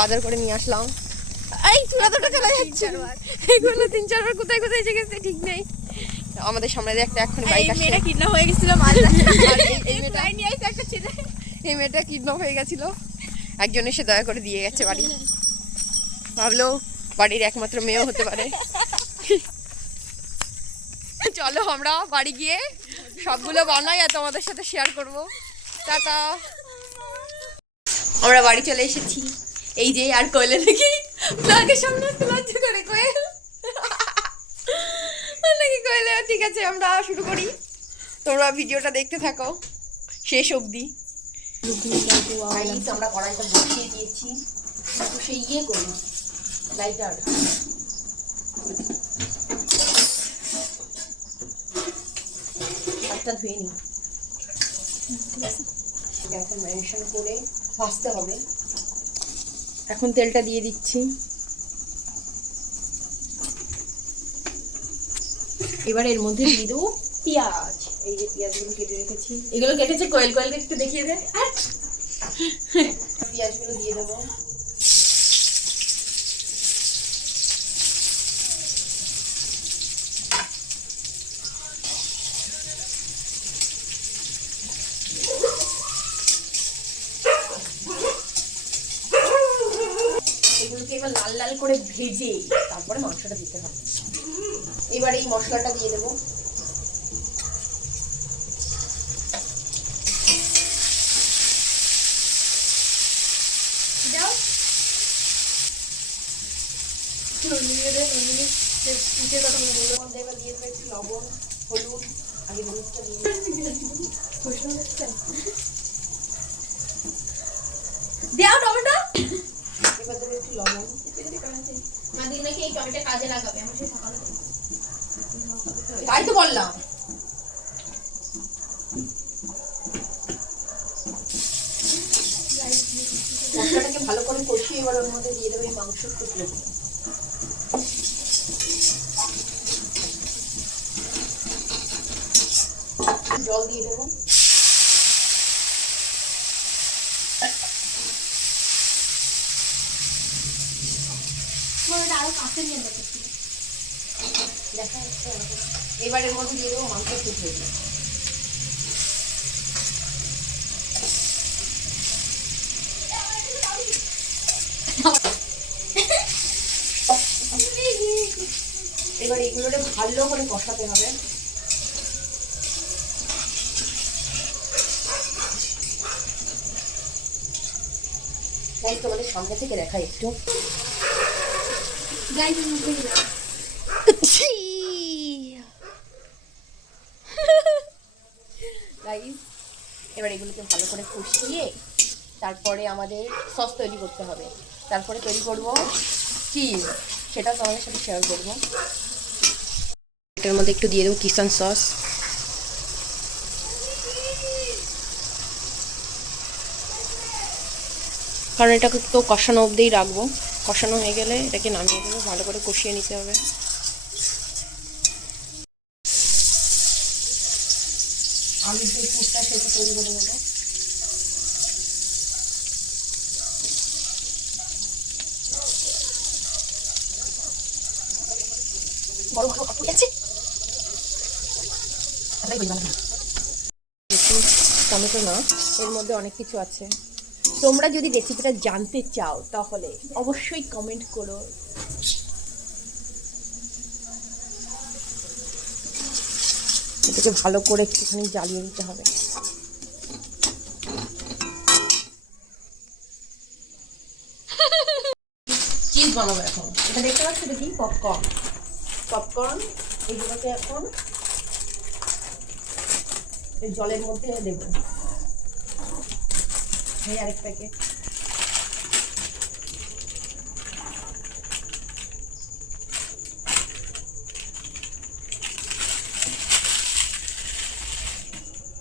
বাজার করে নিয়ে আসলাম। এই চুলাটা চলে যাচ্ছে এগুলো 3-4 বার কোথায় কোথায় এসে গেছে ঠিক নেই। আমাদের সামনে দিয়ে একটা এক্ষুনি বাইক আসছে। মেয়েটা কিডন্যাপ হয়ে গেছিল মালদা। এই মেয়েটা কিডন্যাপ হয়ে গেছিল, একজন এসে দয়া করে দিয়ে গেছে বাড়ি। ভাবলো বাড়ির একমাত্র মেয়েও হতে পারে। চলো আমরা বাড়ি গিয়ে সবগুলো বানাই আর তোমাদের সাথে শেয়ার করব। টাটা। আমরা বাড়ি চলে এসেছি। এই যে আর কোয়েলে নাকি ব্লগের সামনে লজ্জা করে কোয়েল নাকি কোয়েলে। ঠিক আছে আমরা শুরু করি, তোমরা ভিডিওটা দেখতে থাকো শেষ অবধি। আমরা কড়াইটা বসিয়ে দিয়েছি, সেই ইয়ে করি লাইটার। হাতটা ধুয়ে নিই, এখন ম্যারিনেশন করে ভাজতে হবে। এখন তেলটা দিয়ে দিচ্ছি। এবার এর মধ্যে দিয়ে দেবো পেঁয়াজ। এই যে পেঁয়াজগুলো কেটে রেখেছি, এগুলো কেটেছে কোয়েল। কোয়েলকে একটু দেখিয়ে দে। পেঁয়াজগুলো দিয়ে দেবো। এগুলোকে এবার লাল লাল করে ভেজে তারপরে মাংসটা দিতে হবে। এবার এই মশলাটা দিয়ে দেবো। দিয়ে দেবো একটু লবণ, হলুদ। আগে হলুদটা দিয়ে দেওয়া টমেটো। এবার দেবো একটু লবণ। মাদির নাকি এই টমেটো কাজে লাগাবে, আমার সেই সকালে তাই তো বললাম। মশলাটাকে ভালো করে কষিয়ে এবার ওর মধ্যে দিয়ে দেবো এই মাংসের টুকরোগুলো। জল দিয়ে দেবো। আরো কাছে নিয়ে যেতে। এবার এর মধ্যে দিয়ে দেবো মাংসের টুকরোগুলো। এবার এগুলোকে ভালো করে কষাতে হবে। তোমাদের সামনে থেকে দেখাই একটু। এবার এগুলোকে ভালো করে কষিয়ে তারপরে আমাদের সস তৈরি করতে হবে। তারপরে তৈরি করব চিজ, সেটা তোমাদের সাথে শেয়ার করবো। এটার মধ্যে একটু দিয়ে দেবো কিষান সস। কারণ এটাকে তো কষানো অবধিই রাখবো। কষানো হয়ে গেলে এটাকে নামিয়ে দেবো, ভালো করে কষিয়ে নিতে হবে। আলুর যে পুরটা সেটা তৈরি করে নেবো। বড় বড় কাপড় আছে। টমেটো না, এর মধ্যে অনেক কিছু আছে। তোমরা যদি রেসিপিটা জানতে চাও তাহলে অবশ্যই কমেন্ট করো। এটাকে ভালো করে একটুখানি জ্বালিয়ে দিতে হবে। চিজ বানাবো এখন। এটা দেখতে পাচ্ছ, এটা কি পপকর্ন। পপকর্ন এগুলোকে এখন এই জলের মধ্যে দেবো। এই আরেক প্যাকেট।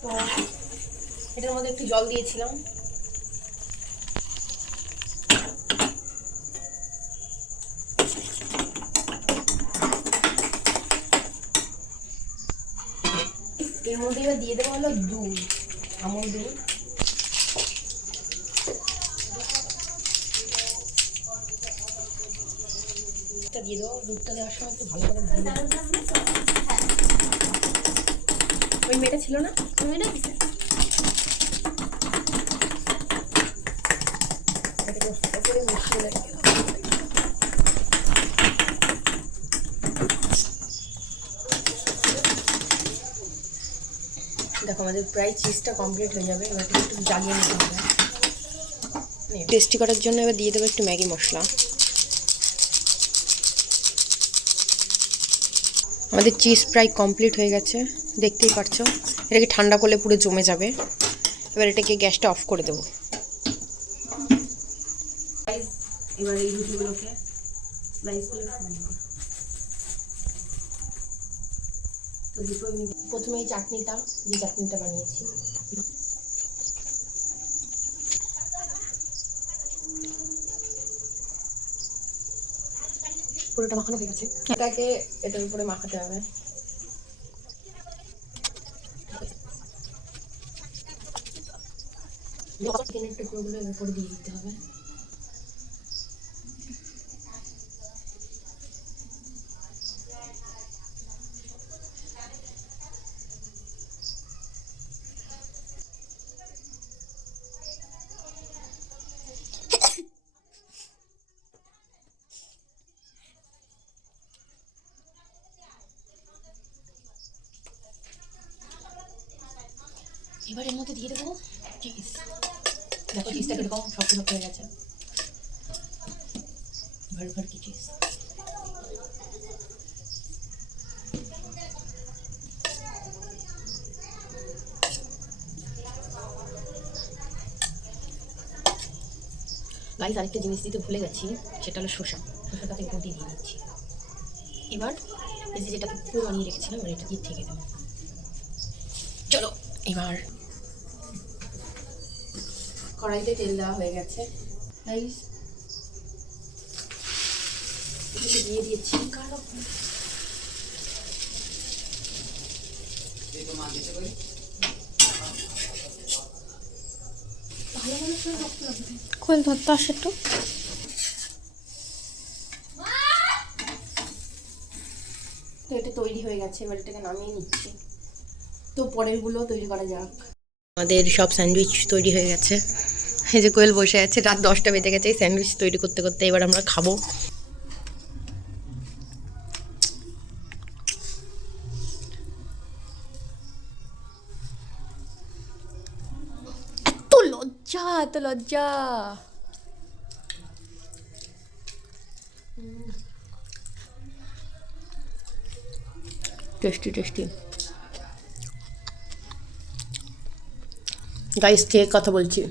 তো এটার মধ্যে একটু জল দিয়েছিলাম। এর মধ্যে এবার দিয়ে দেবো হলো দুধ, আমুল দুধ। দুধটা দিয়ে দেবো, দুধটা দেওয়ার সময় একটু ভালো করে দিয়ে দেবো। হ্যাঁ ওই মেয়েটা ছিল না, তুমি এটা দিছে এটাকে ভালো করে মিশিয়ে দেবো। দেখো আমাদের প্রায় চিজটা কমপ্লিট হয়ে যাবে, এবার একটু জ্বালিয়ে নিতে হবে। টেস্টি করার জন্য এবার দিয়ে দেবো একটু ম্যাগি মশলা। আমাদের চিজ প্রায় কমপ্লিট হয়ে গেছে, দেখতেই পারছো। এটাকে ঠান্ডা করলে পুরো জমে যাবে। এবার এটাকে গ্যাসটা অফ করে দেবো। এবার এই রুটিগুলোকে স্লাইস করে ফেলে নেব। তো দুটো প্রথমে এই চাটনিটা, যে চাটনিটা বানিয়েছি, পুরোটা মাখানো হয়ে গেছে। এটাকে এটার উপরে মাখাতে হবে। চিকেনের টুকরোগুলো এর উপরে দিয়ে দিতে হবে। এবার এর মধ্যে দিয়ে দেবো চিজ। দেখো চিজটা কিরকম শক্ত শক্ত হয়ে গেছে, ভর ভর কি চিজ। গাইস আরেকটা জিনিস দিতে ভুলে গেছি, সেটা হলো শসা। শসাটাকে একটু দিয়ে দিচ্ছি। এবার এই যে যেটাকে পুরো বানিয়ে রেখেছিলাম, এবার এটা দিয়ে থেকে দেবো। চলো এবার কড়াইতে তেল দেওয়া হয়ে গেছে। গাইস এটাকে দিয়ে দিয়েছি। খোল ধরতে আসে একটু তো এটা তৈরি হয়ে গেছে, এবার এটাকে নামিয়ে নিচ্ছি। তো পরেরগুলো তৈরি করা যাক। আমাদের সব স্যান্ডউইচ তৈরি হয়ে গেছে। এই যে কোয়েল বসে আছে, রাত 10টা বেজে গেছে এই স্যান্ডউইচ তৈরি করতে করতে। এবার আমরা খাবো। এত লজ্জা, এত লজ্জা। Tasty tasty. গাইস খেয়ে কথা বলছি।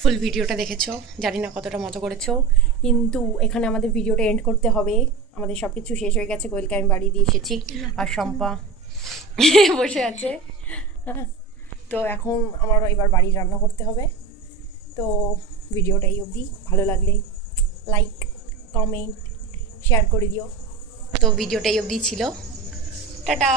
ফুল ভিডিওটা দেখেছো, জানি না কতটা মজা করেছো, কিন্তু এখানে আমাদের ভিডিওটা এন্ড করতে হবে। আমাদের সব কিছু শেষ হয়ে গেছে। কোয়েলকে আমি বাড়ি দিয়ে এসেছি, আর শম্পা বসে আছে। তো এখন আমার এবার বাড়ি রান্না করতে হবে। তো ভিডিওটা এই অবধি। ভালো লাগলে লাইক, কমেন্ট, শেয়ার করে দিও। তো ভিডিওটা এই অবধি ছিল। টাটা।